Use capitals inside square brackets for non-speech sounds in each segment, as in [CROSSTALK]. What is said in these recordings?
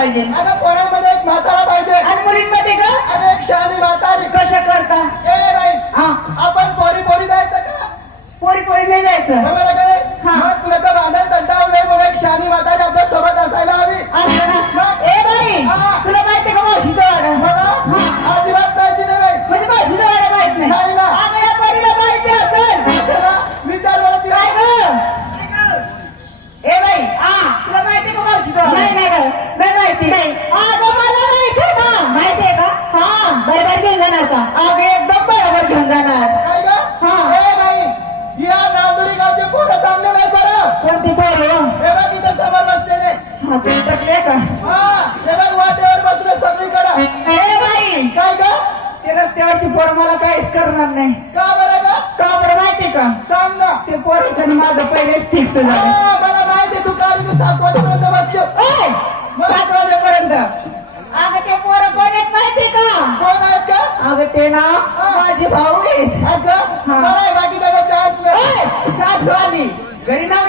पाहिजे. आणि पोरामध्ये एक म्हातारा पाहिजे. आणि मुलींमध्ये ग? आणि एक शहाणी म्हातारी. कशा करता. ए बाई हा. आपण पोरी पोरी जायचं का? पोरी पोरी नाही जायचं. बरोबर हा. तुला तर भांडण तंटाव नाही एक शहाणी म्हातारी हा तुम्ही पटले का वाटेवर बसले सगळीकडे. काय ग? ते रस्त्यावरची पोरं मला काहीच करणार नाही. का बरं ग? का बरं माहितीये का? सांग ना. ते पोराचं माझं पहिलेच फिक्स झालं. मला माहिती तू काली सात वाजेपर्यंत बसलो! सात वाजेपर्यंत. अगं ते पोरं कोण आहेत माहितीये का? कोण आहेत का अगं ते ना माझे भाऊ आहेत. असं? आहे, बाकी त्याला ओय! चाच वाली. घरी नवरे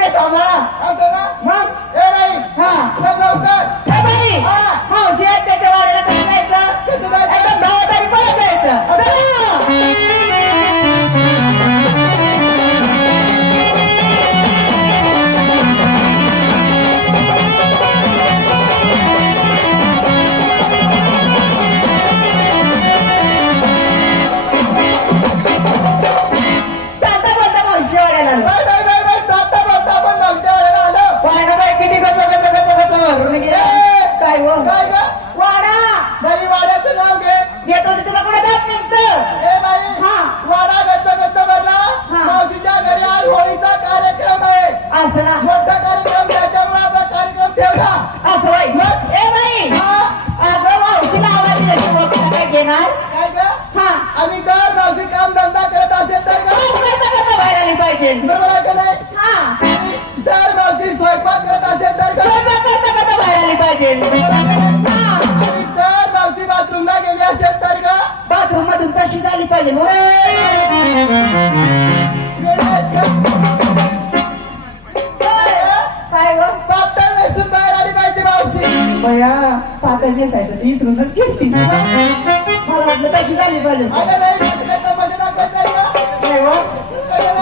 मला वाटलं तशी झाली पाहिजे अगं नाही नाचण्याचा मज़ा दाखवायचा आहे का? काय व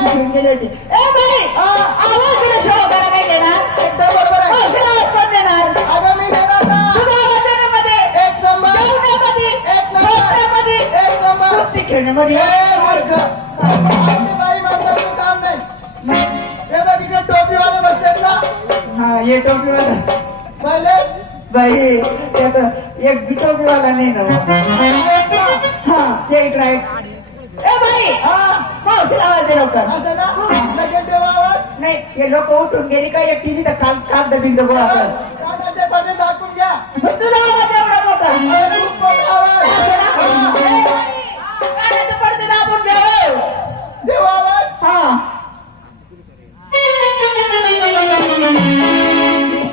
घेऊन गेले होते ए बाई आवाज़ दिला शो करा काय देणार एकदम बरोबर आहे मावशीला आवाज़ कोण देणार अगं मी देणार ना तुझा आवाज़ देण्यामध्ये एक ये टोपीवाला एक ना हा ते इकडे ए बाई हा मावशीला आवाज दे लवकर. असं ना लगेच देवा आवाज. नाही हे लोक उठून गेली का एकटीची तर काग कागद बिंद गोळा कर कानाचे पडदे झाकून घ्या. मग तुझा आवाज एवढा मोठा. अरे खूप मोठा आवाज. असं ना? हा. ए बाई, कानाचे पडदे दाबून घ्या हो. देवा आवाज. हा.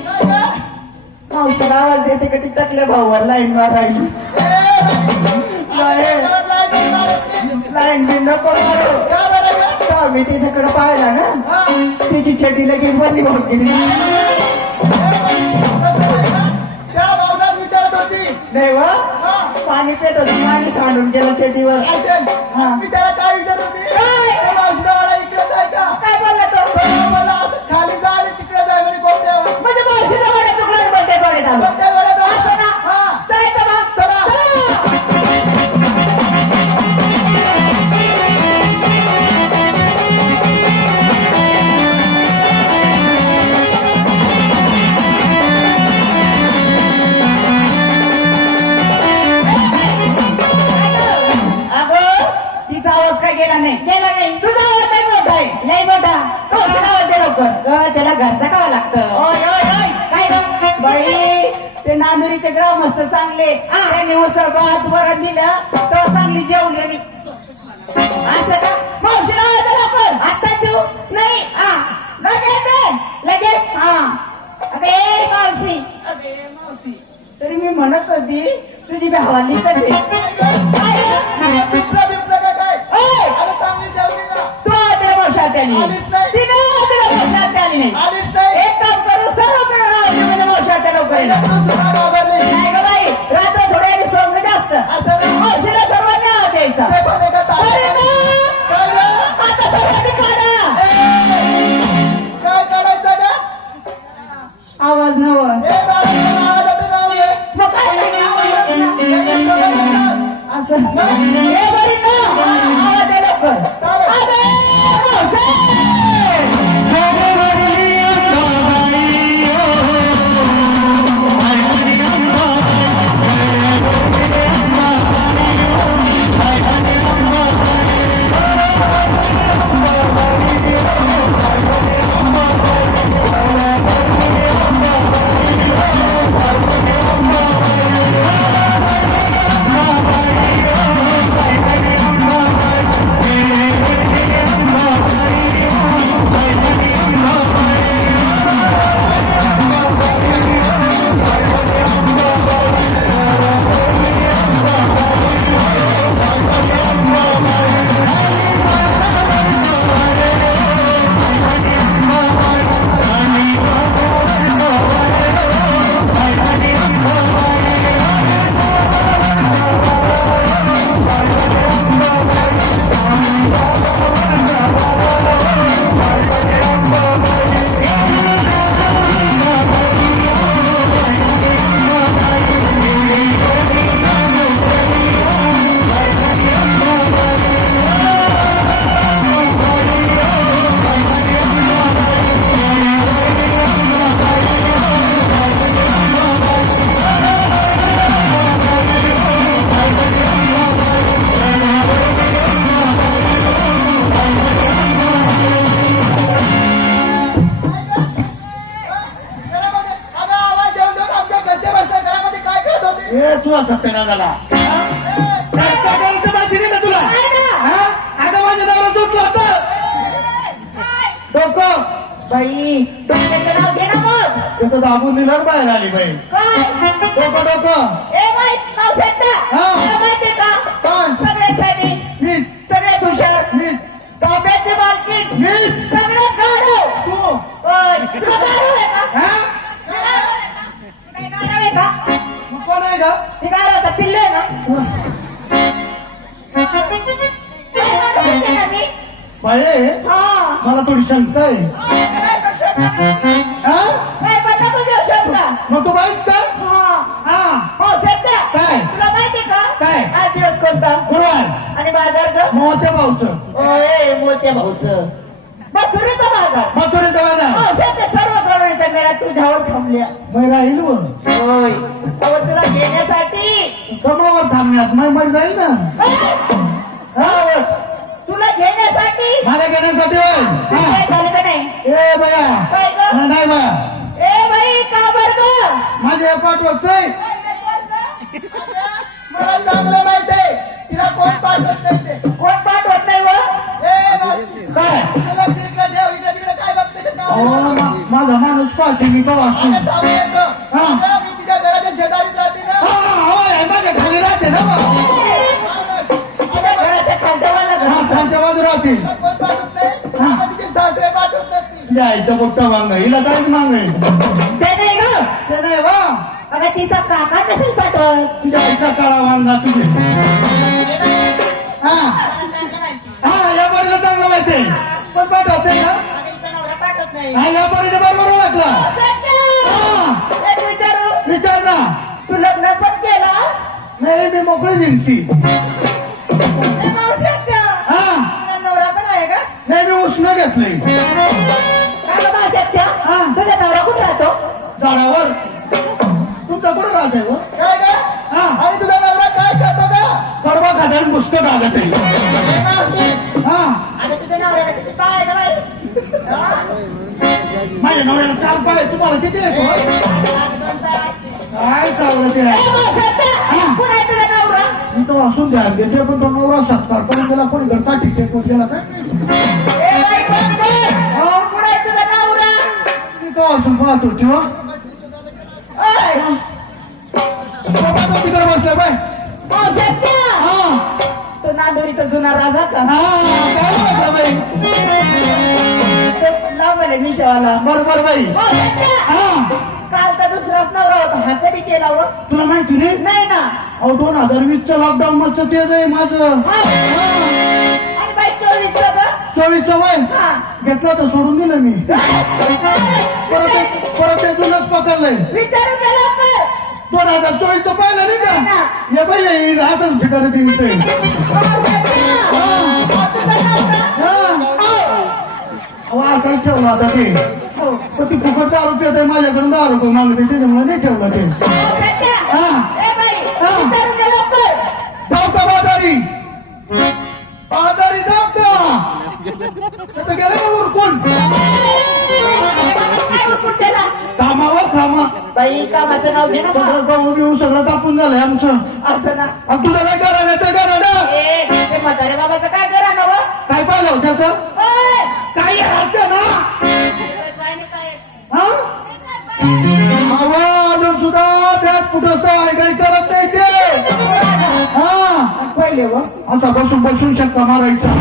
काय ग? मावशीला आवाज देते का? ती टाकल्या भाऊवर लाईन मार राहिली ए, बाई. अरे, लाईन नको मारू. मी तिच्याकडे पाहिला ना. तिची चड्डी लगेच बदली होऊन गेली. नाही व. पाणी पेत होती पाणी सांडून गेलं चड्डीवर असेल हा. मी त्याला त्याला घरचा कावा लागतं. ओय ओय ओय. काय बाई ते नांदुरीचे ग्रामस्थ चांगले. त्यांनी उसळ भात वरण दिलं तर चांगली जेवली आणि असं का? आवाज दे लवकर आता देऊ? नाही. हा. लगेच लगेच हा. अरे मावशी. अरे मावशी. तरी मी म्हणत होती तुझी भावाली कधी चांगली जेवली ना. तू आदर भाषात आली सत्याना झाला. काय करायचं माहिती नाही का तुला? हा? अगं माझ्या नावाला सुटलं होतं. डोकं. बाई डोक्याचं नाव घे ना मग. त्याचं दाबून निघाल बाहेर आली बाई. डोकं डोकं. हा. शोधता. मग तू बाईच का हा. हा हो काय? तुला माहितीये का काय? आज दिवस कोणता गुरुवार आणि बाजार ग मोत्या भाऊचं मोठ्या भाऊचं मला घेण्यासाठी हा. झालं का नाही? ए बया. नाही बा ए बाई का बर ग? माझ्या पाठवतोय मला चांगलं माहीत आहे. तिला कोण पाठवत नाही ते. कोण पाठवत नाही व ए मावशी, काय? तुला लक्ष इकडे ठेव. इकडे तिकडे काय बघते ते काय? अहो, नाही. मा- माझा माणूस पाहते मी येतो. हा. तिच्या घराच्या शेजारीच राहते ना. हा, माझ्या खाली राहते ना बा. घराच्या हा, घर खालच्या बाजू राहते. जायचं मोठं मांग हिला काहीच मांग ते नाही ग. ते नाही वा. अगं तिचा काका नसेल पाठवत. तुझ्या आईचा काळा वांगा तुझे काय हा. आणि तुझा नवरा काय करतो का कडवा खात्याने पुस्तक लागत आहे. ए, मावशी. हा. आता तुझ्या नवऱ्याला किती पाय आहे का बाई? हा? माझ्या नवऱ्याला चार पाय आहे, तुम्हाला किती येतो. काय चावलं ते? आहे मी असून ध्यान घेते पण तो नवरा सत्कार करून गेला. कोणी घरचा ठीक आहे कोण गेला काय माहिती. मी तो असून पाहत होती हो. तिकडे बसला बाय तो नांदोरीचा जुना राजा का हा लावले मिशावाला बरोबर बाई मावशी आहे का? हा कालचा दुसराच नवरा होता हा कधी केला व तुला माहिती नाही नाही ना अहो दोन हजार वीसचं लॉकडाऊन मधचं ते आहे माझं हा. आणि बाई चोवीसचा का चोवीसचं वय हा. घेतलं तर सोडून दिलं मी [LAUGHS] परत परत जुनच पकडलंय विचारू कर दोन हजार चोवीसचं पाहिलं नाही. का? हे. बाई येईल असंच फिकर देईल ते असंच ठेवलं आता ते. पण ती फुकट दहा रुपये माझ्याकडून दहा रुपये मागते त्याच्यामुळे नाही ठेवलं ते. हा. हा. बाई कामाचं नाव घे ना. सगळं गहू बिहू सगळं कापून झालंय आमचं. असं ना. तुला काय करा ते करा ए ते म्हातारे बाबाचं काय करा ना व? काय पाहिलं होतं त्याचं? ओय! ना काय काय. हा? आवाज सुद्धा फुटत आहे? काही करत नाही ते. हा. पहिले व? असा बसून बसून शक्का मारायचा.